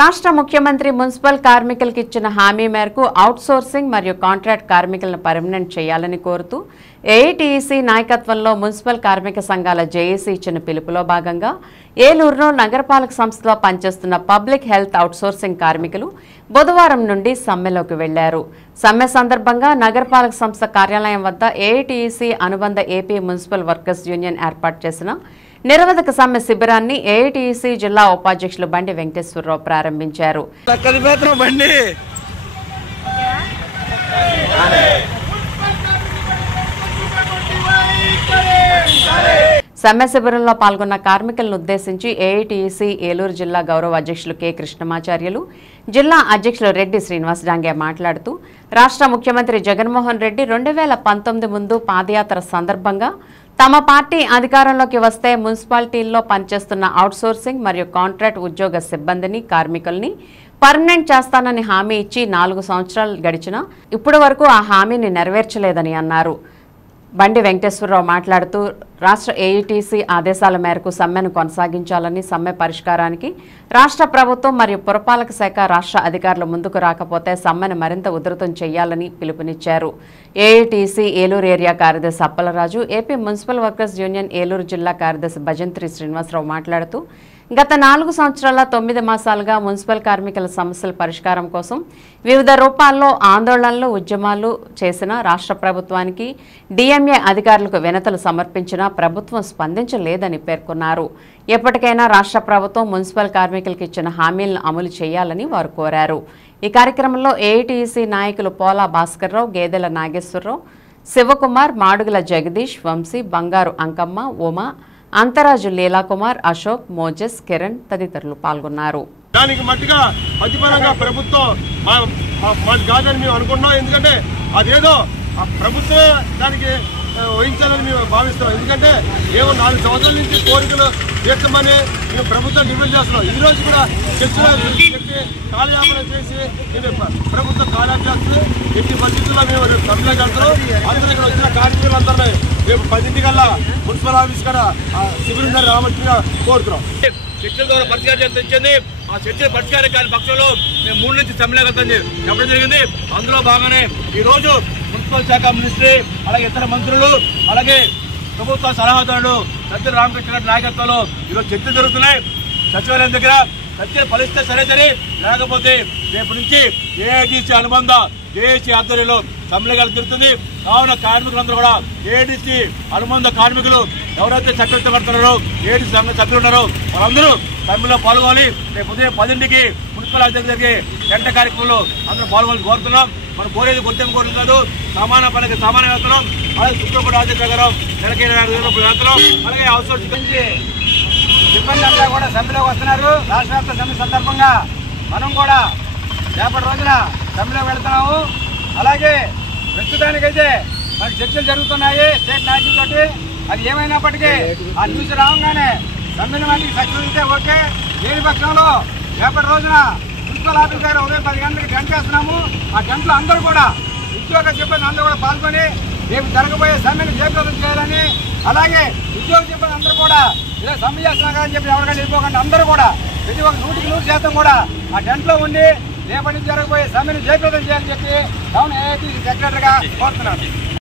రాష్ట్ర ముఖ్యమంత్రి మున్సిపల్ కార్మికులకు ఇచ్చిన హామీ మేరకు అవుట్సోర్సింగ్ మరియు కాంట్రాక్ట్ కార్మికులను పర్మనెంట్ చేయాలని కోరుతూ ఏఐటీసీ నాయకత్వంలో మున్సిపల్ కార్మిక సంఘాల జేఏసీ ఇచ్చిన పిలుపులో భాగంగా ఏలూరులో నగరపాలక సంస్థలో పనిచేస్తున్న పబ్లిక్ హెల్త్ అవుట్సోర్సింగ్ కార్మికులు బుధవారం నుండి సమ్మెలోకి వెళ్లారు. సమ్మె సందర్భంగా నగరపాలక సంస్థ కార్యాలయం వద్ద ఏఐటీసీ అనుబంధ ఏపీ మున్సిపల్ వర్కర్స్ యూనియన్ ఏర్పాటు చేసిన నిరవధిక సమ్మె శిబిరాన్ని ఏఐటీసీ జిల్లా ఉపాధ్యక్షులు బండి వెంకటేశ్వరరావు ప్రారంభించారు. సమ్మె శిబిరంలో పాల్గొన్న కార్మికులను ఉద్దేశించి ఏఐటీసీ ఏలూరు జిల్లా గౌరవ అధ్యక్షులు కె కృష్ణమాచార్యులు, జిల్లా అధ్యక్షులు రెడ్డి శ్రీనివాస్ డాంగే మాట్లాడుతూ రాష్ట్ర ముఖ్యమంత్రి జగన్మోహన్ రెడ్డి 2019 ముందు పాదయాత్ర సందర్భంగా తమ పార్టీ అధికారంలోకి వస్తే మున్సిపాలిటీల్లో పనిచేస్తున్న అవుట్సోర్సింగ్ మరియు కాంట్రాక్ట్ ఉద్యోగ సిబ్బందిని కార్మికుల్ని పర్మనెంట్ చేస్తానని హామీ ఇచ్చి 4 సంవత్సరాలు గడిచినా ఇప్పటి వరకు ఆ హామీని నెరవేర్చలేదని అన్నారు. బండి వెంకటేశ్వరరావు మాట్లాడుతూ రాష్ట్ర ఏఐటీసీ ఆదేశాల మేరకు సమ్మెను కొనసాగించాలని, సమ్మె పరిష్కారానికి రాష్ట్ర ప్రభుత్వం మరియు పురపాలక శాఖ రాష్ట్ర అధికారులు ముందుకు రాకపోతే సమ్మెను మరింత ఉధృతం చేయాలని పిలుపునిచ్చారు. ఏఐటీసీ ఏలూరు ఏరియా కార్యదర్శి Appalaraju, AP municipal workers union Eluru జిల్లా కార్యదర్శి భజంత్రి శ్రీనివాసరావు మాట్లాడుతూ గత 4 సంవత్సరాల 9 మాసాలుగా మున్సిపల్ కార్మికుల సమస్యల పరిష్కారం కోసం వివిధ రూపాల్లో ఆందోళనలు, ఉద్యమాలు చేసిన రాష్ట్ర ప్రభుత్వానికి, డిఎంఏ అధికారులకు వినతులు సమర్పించినా ప్రభుత్వం స్పందించలేదని పేర్కొన్నారు. ఎప్పటికైనా రాష్ట్ర ప్రభుత్వం మున్సిపల్ కార్మికులకు ఇచ్చిన హామీలను అమలు చేయాలని వారు కోరారు. ఈ కార్యక్రమంలో ఏఐటీసీ నాయకులు పోలా భాస్కర్రావు, గేదెల నాగేశ్వరరావు, శివకుమార్, మాడుగుల జగదీష్, వంశీ, బంగారు అంకమ్మ, ఉమా, అంతరాజు లీలాకుమార్, అశోక్, మోజెస్, కిరణ్ తదితరులు పాల్గొన్నారు. దానికి మట్టిగా ప్రతిఫలంగా ప్రభుత్వం కాదని మేము అనుకున్నాం. ఎందుకంటే అదేదో ప్రభుత్వమే దానికి వహించాలని మేము భావిస్తాం. ఎందుకంటే ఏమో 4 సంవత్సరాల నుంచి కోరికలు తీర్చమని మేము ప్రభుత్వం డిమాండ్ చేస్తున్నాం. ఈ రోజు కూడా చర్చలో పెట్టి కాలయాపన చేసి ప్రభుత్వం కాలయాపన ఎట్టి పరిస్థితుల్లో మేము రేపు సమ్మెలోకి వెళ్తున్నాం. అందరూ ఇక్కడ వచ్చిన కార్మికులందరూ రేపు 10 కల్లా మున్సిపల్ ఆఫీస్ కూడా శిబిరం రావాల్సిందిగా కోరుతున్నాం. చర్చల ద్వారా పరిష్కారం తెచ్చింది. ఆ చర్చల పరిష్కారం కాని పక్షంలో మేము 3 నుంచి సమ్మెలోకి వెళ్తామని చెప్పడం జరిగింది. అందులో భాగంగానే ఈ రోజు మున్సిపల్ శాఖ మినిస్ట్రీ, అలాగే ఇతర మంత్రులు, అలాగే ప్రభుత్వ సలహాదారులు సత్య రామకృష్ణ గారి నాయకత్వంలో ఈరోజు చర్చలు జరుగుతున్నాయి. సచివాలయం దగ్గర చర్చలు ఫలిస్తే సరే, లేకపోతే రేపు నుంచి ఏఐటీసీ అనుబంధ జేఏసీ ఆధ్వర్యంలో సమ్మెలు జరుగుతుంది. కావున కార్మికులందరూ కూడా ఏఐటీసీ అనుబంధ కార్మికులు ఎవరైతే చట్టబడుతున్నారో, ఏఐటీసీ సభ్యులు ఉన్నారో వాళ్ళందరూ సమ్మెలో పాల్గొని రేపు ఉదయం 10కి మున్సిపల్ ఆఫీస్ జరిగే గంట కార్యక్రమంలో అందరూ పాల్గొని కోరుతున్నాం. మనం కోరేది గుర్తింపు కోరిక కాదు, సమాన పనికి సమాన వేస్తున్నాం. అలాగే సుప్రీంకోర్టు ఆదేశం ప్రకారం నెలకి 25,000 వేస్తున్నాం. అలాగే అవుట్సోర్సింగ్ గురించి సిబ్బంది అంతా కూడా సమ్మెలోకి వస్తున్నారు. రాష్ట్ర వ్యాప్త సమ్మె సందర్భంగా మనం కూడా రేపటి రోజున సమ్మెలోకి వెళ్తున్నాము. అలాగే ప్రస్తుతానికైతే మనకి చర్చలు జరుగుతున్నాయి స్టేట్ నాయకులతోటి. అది ఏమైనప్పటికీ ఆ న్యూస్ రాగానే సమ్మెను వాటికి సక్సెస్ ఓకే. లేని పక్షంలో రేపటి రోజున మున్సిపల్ ఆఫీస్ దగ్గర ఉదయం 10 గంటలకు టెంట్ వేస్తున్నాము. ఆ టెంట్లో అందరూ కూడా ఉద్యోగ సిబ్బంది అందరూ కూడా పాల్గొని రేపు జరగబోయే సమ్మెను జయప్రదం చేయాలని, అలాగే ఉద్యోగ సిబ్బంది అందరూ కూడా ఇలా సమ్మె చేస్తున్నారని చెప్పి ఎవరికైనా వెళ్ళిపోకుండా అందరూ కూడా ప్రతి ఒక్క 100% కూడా ఆ టెంట్లో ఉండి రేపటి నుంచి జరగబోయే సమ్మెను జయప్రదం చేయాలని చెప్పి టౌన్ ఏఐటీసీ సెక్రటరీగా కోరుతున్నాను.